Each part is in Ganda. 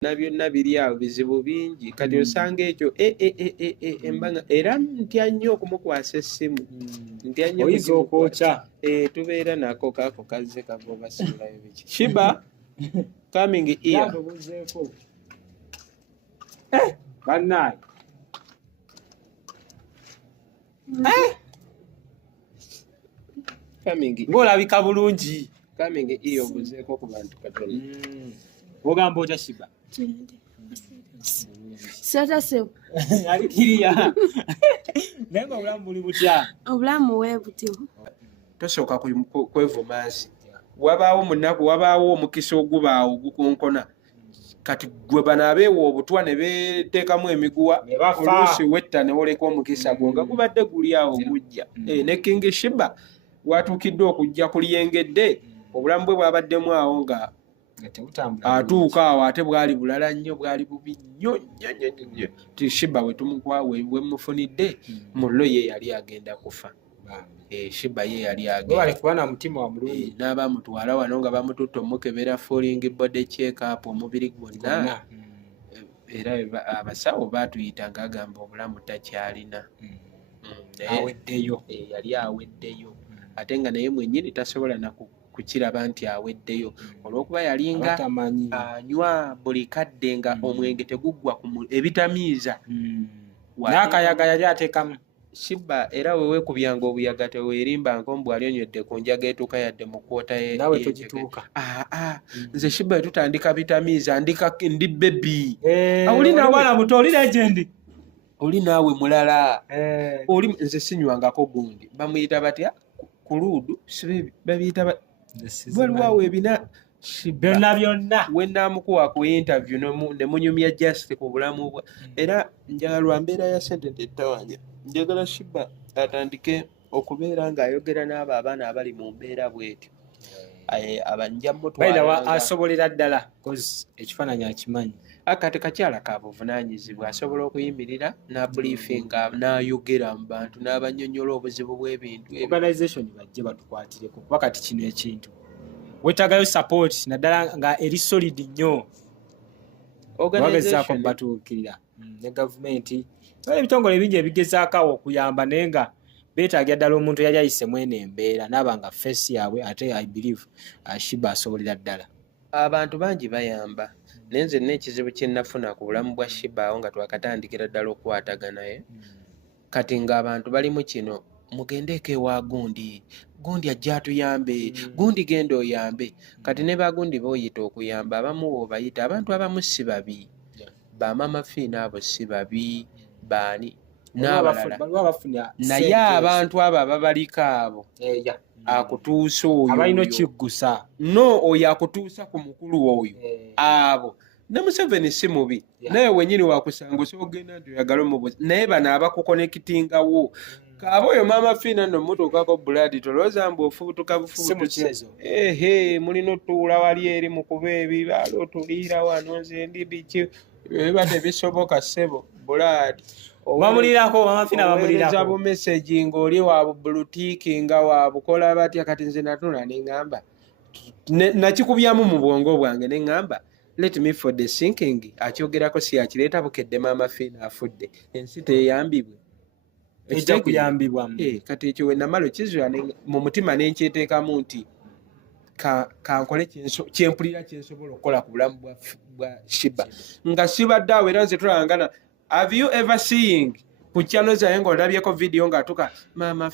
byonna biri awo bizibu bingi kati osanga ekyo embanga era ntya nnyo okumukwasa essimu ntya nnyo oyinza okwokya tubeera nako kaako kazze kagoba sibulayo biki Sheebah coming here bannaye ng'olabika bulungi coming here obuzeeko ku bantu katono ogamba otya Sheebah Satasewo. Alikiriya. Naye obulamu buli butya? Obulamu bwe butyo. Tosooka kwevumansi. Wabaawo munaku wabaawo omukisa ogubaawo ogukonkona. Kati gwe banaabeewo obutwa ne beteekamu emiguwa oluusi wetta ne woleka omukisa gwo nga gubadde guli awo gujja. Ne King Sheebah watuukiddwa okujja kuliyengedde obulamu bwe bwabaddemu awo nga atuuka awo ate bwali bulala nnyo bwali bubi nnyo ti Sheebah we mufunidde mullo ye yali agenda kufa Sheebah ye yali agenda kuba na mutima wa mulungi n'abamutwala wano nga bamututta omukebera falling body check up omubiri gwonna era abasawo baatuyita ng'agamba obulamu takyalina aweddeyo yali aweddeyo ate nga naye mwennyini tasobola kukiraba nti aweddeyo olw'okuba yalinga anywa buli kadde nga omwenge teguggwa ebitamiiza n'akayaga yali ateekamu Sheebah era weekubyanga obuyaga teweerimba nkombu ali onywedde ku njaga etuuka yadde mu kwota nawe togituuka nze Sheebah tutandika bitamiiza ndi bebi oli nawala muto oli legendi oli naawe mulala oli nze sinywangako gundi bamuyita batya ku luudu babiyita waliwo ebina byonna we naamukuwa ku interview ne munyumya just ku bulamu bwa era njagala lwa mbeera ya ssente tettawanya njagala Sheebah atandike okubeera ng'ayogera n'abo abaana abali mu mbeera bwetyo abanja mutwala asobolera ddala ekifaananyi akimanyi kati kakyala ka buvunaanyizibwa asobola okuyimirira n'abriefinga n'ayogera mu bantu n'abannyonnyola obuzibu bw'ebintu organisation bajje batukwatireko kuba kati kino ekintu wetagayo support naddala nga eri solid nnyo bagezaako batuukirira ne gavumenti ebitongole bingi ebigezaako awo okuyamba naye nga beetaagira ddala omuntu yali ayisemu eno embeera naaba nga face yaabwe ate I believe Sheebah asobolera ddala abantu bangi bayamba naye nze n'ekizibu kye nafuna ku bulamu bwa Sheebah nga twakatandikira ddala okukwataganaye kati ng'abantu bali mu kino mugendeeko ewa gundi ajja atuyambe gundi genda oyambe kati ne bagundi b'oyita okuyamba abamu b'obayita abantu abamu si babi bamama fiina abo si babi baani n'abalala naye abantu abo ababaliko abo akutuusa oyo abalina kiggusa oyo akutuusa ku mukulu oyo abo ne Museveni si mubi naye wenyini wakusanga osogenda nti oyagala omubuzi naye bano abakukonekitingawo kaaba oyo maama fiina nno mutuukako buladi tolowooza mbu ofubutuka bufubutusi mulina otuula wali eri mu kuba ebibaala otuliira wano nze ndi biki biba tebisoboka ssebo buladi bamulirako maama fiina bamulirako bumeseji ng'oli wabulutiiki nga wabukola batya kati nze natula ne ŋŋamba nakikubyamu mu bwongo bwange ne ŋŋamba let me for the sinking akyogerako si akireeta bukedde maama fiina afudde ensi teyambibwe ejja kuyambibwa kati ekyo we namala okizula mu mutima nenkyeteekamu nti kankole kyempulira kyensobola okukola ku bulamu bwa Sheebah nga sibadde awo era nze tulangana have you ever seeing ku channel zaye ng'olabyeko video ng'atuka maama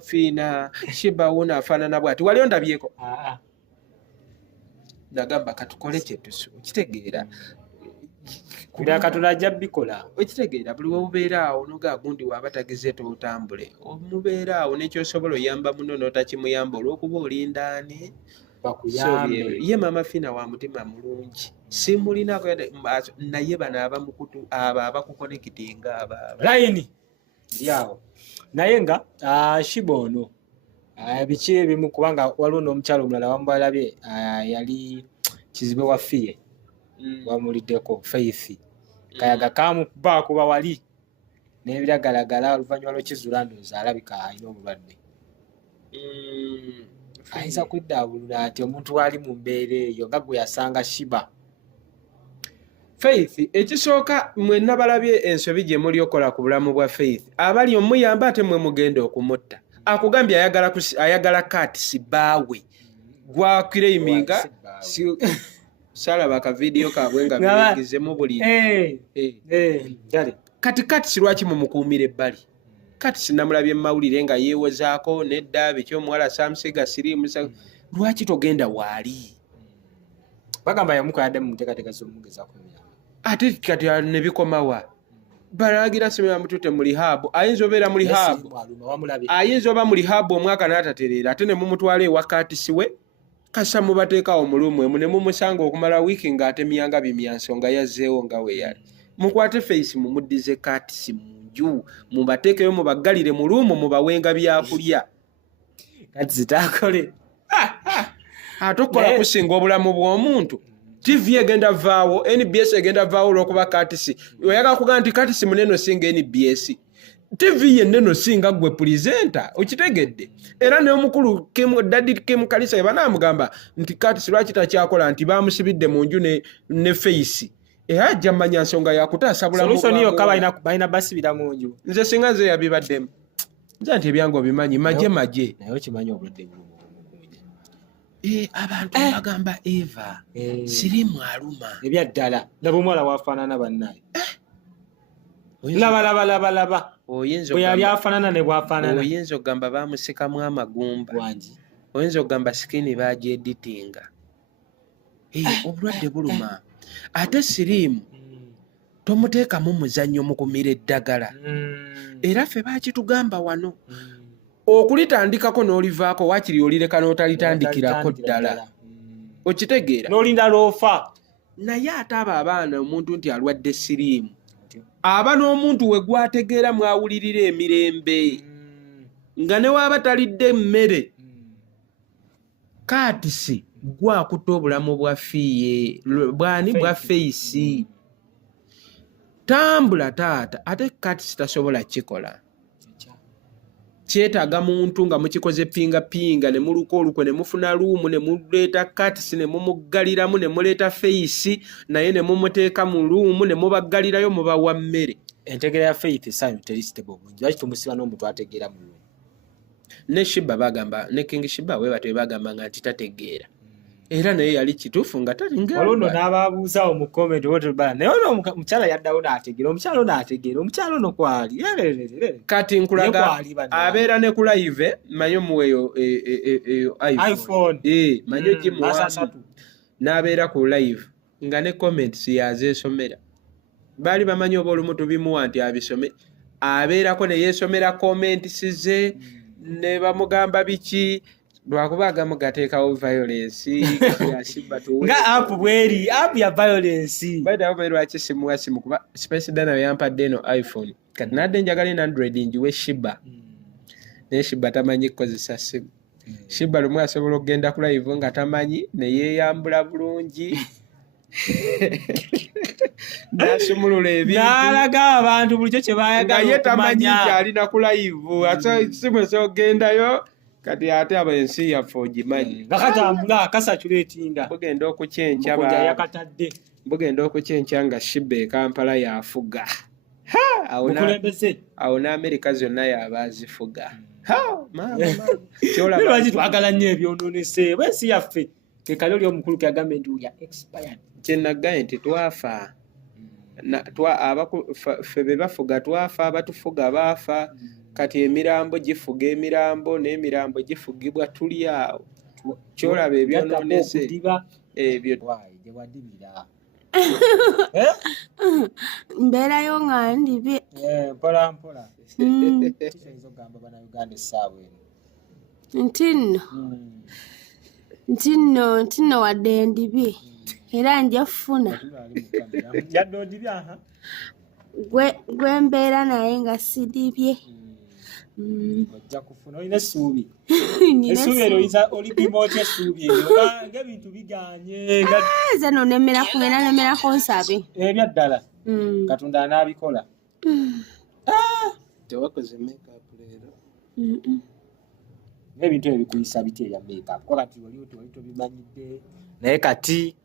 fiina Sheebah wuno afaanana bw'ati wali ondabyeko nagamba katukole kyetusu okitegeera buli akatonda ajja bikola okitegeera buli wobubeera awo noga gundi waaba tagize tootambule omubeera awo nekyosobola oyamba muno n'otakimuyamba olw'okuba olindaani ye maama fiina wa mutima mulungi simulinako naye bano abamukutu abo abakukonekitinga layini lyawo naye nga Sheebah ono biki ebimu kubanga waliwo n'omukyalo omulala wamubalabye yali kizibe wa fiye wamuliddeko Faith kayaga kamukuba wali n'ebiragalagala oluvannyuma lw'ekizula ndowooza alabika alina obulwadde ayinza kweddaabulula ati omuntu ali mu mbeera eyo nga gwe yasanga Sheebah Faith ekisooka mwenna balabye ensobi gye muli okola ku bulamu bwa Faith abali omuyamba ate mwe mugenda okumutta akugambye ayagala katisi baawe gwakiraiminga salaba akavidiyo kaabwe nga biyigizemu buli kati katisi lwaki mumukuumira ebbali katisi namulabye mawulire nga yeewozaako nedda ekyomuwala samusiga siriimu lwaki togenda waali bagamba yamukoladde mu muteekateeka z'omugezako ate kati ne bikomawa balagira simira mutute mu rehab ayinza obeera mu rehab ayinza oba mu rehab omwaka n'atatereera ate ne mumutwala ewa katisi we kasa mubateekawo mulumu emu ne mumusanga okumala wiiki ng'atemyanga bimyanso nga yazzeewo nga we yali mukwate Faith mumuddize katisi mu nju mubateekeyo mubaggalire mu luumu mubawenga byakulya katisi taakole ate okukola kusinga obulamu bw'omuntu TV egenda vaawo NBS egenda vaawo olw'okuba katisi oyagala kugaa nti katisi muneno singa NBS TV yenneno singa gwe pulizenta okitegedde era n'omukulu Daddy Kim Kalisa banaamugamba nti katisi lwaki takyakola nti baamusibidde mu nju ne Faith ajja mmanya nsonga yakutaasa bulamu solution yokka balina basibira mu nju nze singa nze yabibaddemu nze nti ebyange obimanyi maje naye okimanyi obulwadde bulumu abantu bagamba Eva sirimu aluma ebyaddala laba omwala wafaanana bannaye laba bwe yali afaanana ne bwafaanana oyinza okugamba baamusikamu amagumba wangi oyinza okugamba sikini bagyeditinga obulwadde buluma ate sirimu tomuteekamu muzannyo mukumira eddagala era ffe baakitugamba wano okulitandikako n'olivaako waakiri olireka n'otalitandikirako ddala okitegeera n'olinda loofa naye ate abo abaana omuntu nti alwadde siriimu aba n'omuntu we gwategeera mwawulirira emirembe nga ne waaba talidde emmere katisi gwakutta obulamu bwa fiye bwani bwa Faith tambula taata ate katisi tasobola kikola kyetaaga muntu nga mukikoze pinga ne muluka olukwe ne mufuna luumu ne muleeta katisi ne mumuggaliramu ne muleeta Faith naye ne mumuteeka mu luumu ne mubaggalirayo mubawa mmere entegera ya Faith esaano terisitebo bulungi lwaki tumusiba n'omuntu ategeera mu luumu ne Sheebah bagamba ne King Sheebah we batwe bagamba nti tategeera era naye yali kituufu nga talinga olwo n'ababuuzaawo mu comment wotbala naye ono omukyala yaddawo n'ategeera omukyala ono ategeera omukyala ono kwali kati nkulaga abeera ne ku live manyo muweyo iPhone manyo gimuwa n'abeera ku live nga ne comments yazeesomera baali bamanyi oba olumu tubimuwa nti abisome abeerako ne yeesomera comments ze ne bamugamba biki lwakuba agamu gateekawo violence ya Sheebah nga app bweri app ya violence baada oba lwaki simuwa simu kuba space dana yampadde eno iPhone kati nadde njagala ina Android njiwe Sheebah ne Sheebah tamanyi kukozesa simu Sheebah lumu asobola okugenda ku live nga tamanyi ne yeeyambula bulungi nasumulula ebintu n'alaga abantu bulijjo kye baayagala nga ye tamanyi nti alina ku live simu esogendayo kati ate abensi yaffe ogimanyi nga katambula kasacula etinda bugenda okukyenkya yakatadde bugenda okukyenkya nga Sheebah e Kampala yafuga awo n'Amerika zonna yaba azifuga lwaki twagala nnyo ebyonoonese bwensi yaffe kekali oli omukulu kagamba nti ya expired kyenagaye nti twafa ffe be bafuga twafa abatufuga baafa kati emirambo gifuga emirambo n'emirambo gifugibwa tuli awo kyolaba ebyonoonese ebyo mbeerayo nga ndibye mpola mpola nti nno wadde ndibye era nja kufuna gwe mbeera naye nga sidibye ojja kufuna olina essuubi essuubi ero olipima otya essuubi eyo ng'ebintu biganye ze no nemerako nsabe ebyaddala katonda anaabikola tewakoze makeup leero n'ebintu ebyo bikuyisa biti ebya makeup ko kati wali tobimanyidde naye kati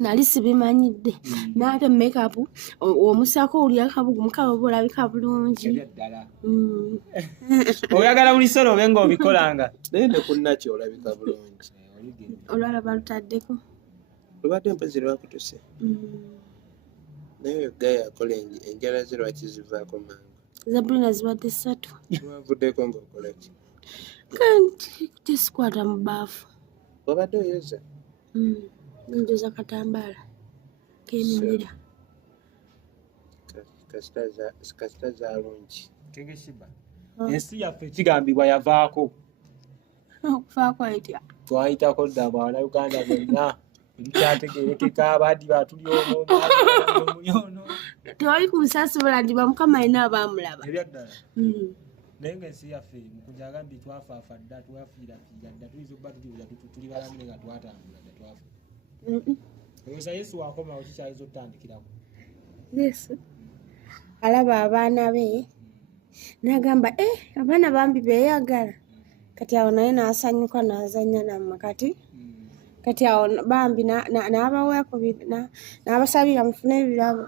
nali sibimanyidde n'ate makeup omusako oli akabugu mukaba bulabika bulungi ebyaddala oyagala buli solo obe ng'obikolanga naye ne kunnaki olabika bulungi olwalaba lutaddeko lubadde mpozi lwakutuse naye oyo gaya akola enjala ze lwaki zivaako mangu Zabulina zibadde 3 lwavuddeko ng'okolaki kanti tesikwata mu baafu wabadde oyoza njoza katambaala keminira kasita zalungi Kenge Sheebah ensi yaffe ekigambibwa yavaako okufaako etya twayitako dda Bannayuganda bonna ebikyategeerekeka abaddi batuli omumulyono tewali kumusasibula ndi bamukama alina abaamulaba ebyaddala naye ng'ensi yaffe Mukunja agambye twafaafa dda twafiirafiira dda tuyinza okuba tuli balamire nga twatambula dda twafa olowooza Yesu wakomawo kikyayinza okutandikirako Yesu alaba abaana be n'agamba abaana bambi beeyagala kati awo naye n'asanyuka n'azannya nammwe kati awo bambi n'abaweeko n'abasabira mufune ebirabo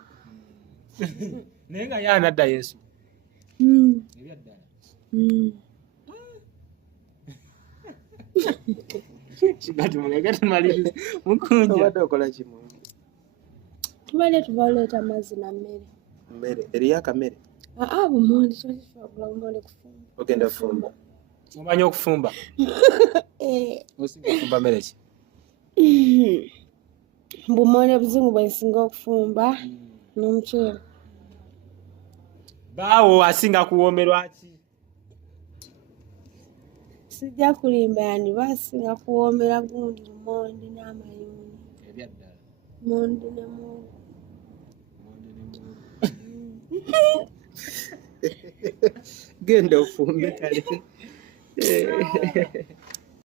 naye nga ye anadda Yesu ebyaddala kigati muleke tumalirize Mukunja obadde okola kimu tubaleeta amazzi na mmere eriyo akamere bumondi tokifagula kufumba ogenda kufumba omanyi okufumba osinga okufumba mmere ki bumondi buzungu bwensinga okufumba n'omuceere baawo asinga kuwoomerwa ki sijja kulimba yani basinga kuwoomera gundi lumondi n'amayuuni ebyaddala mondi ne muwogo genda ofumbe kale